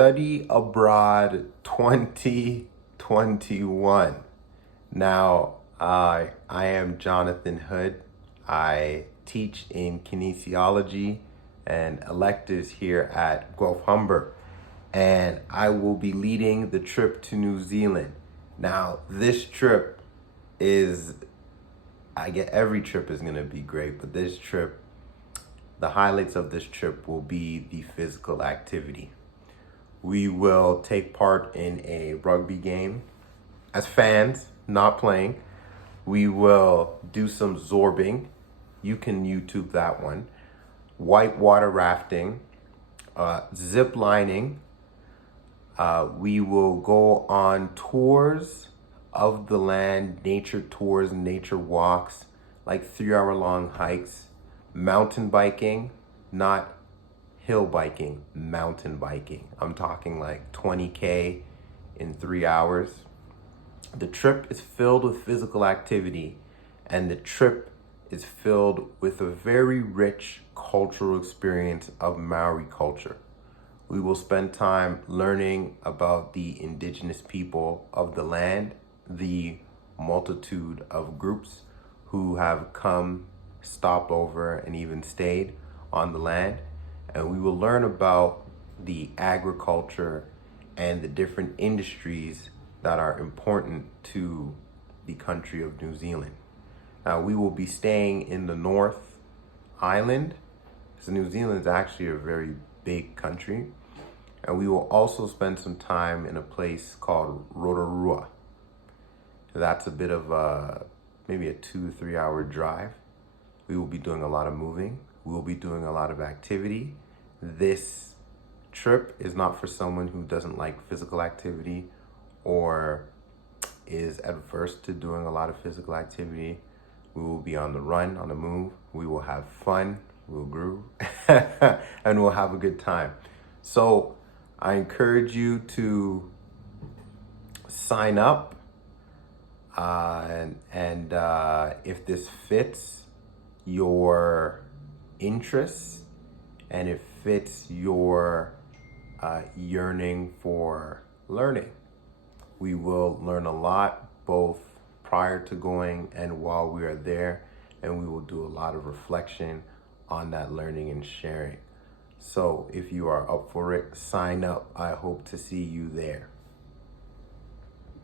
Study Abroad 2021. Now, I am Jonathan Hood. I teach in kinesiology and electives here at Guelph Humber, and I will be leading the trip to New Zealand. Now, this trip is, I get every trip is going to be great, but this trip, the highlights of this trip will be the physical activity. We will take part in a rugby game as fans, not playing. We will do some zorbing. You can YouTube that one. Whitewater rafting, zip lining. We will go on tours of the land, nature tours, nature walks, like 3 hour long hikes, mountain biking, not hill biking, mountain biking. I'm talking like 20K in 3 hours. The trip is filled with physical activity, and the trip is filled with a very rich cultural experience of Maori culture. We will spend time learning about the indigenous people of the land, the multitude of groups who have come, stopped over, and even stayed on the land. And we will learn about the agriculture and the different industries that are important to the country of New Zealand. Now, we will be staying in the North Island, because New Zealand is actually a very big country. And we will also spend some time in a place called Rotorua. That's a bit of maybe a 2 to 3 hour drive. We will be doing a lot of moving. We will be doing a lot of activity. This trip is not for someone who doesn't like physical activity or is adverse to doing a lot of physical activity. We will be on the run, on the move. We will have fun, we'll groove, and we'll have a good time. So I encourage you to sign up, and if this fits your interests and it fits your yearning for learning. We will learn a lot both prior to going and while we are there, and we will do a lot of reflection on that learning and sharing. So if you are up for it, sign up. I hope to see you there.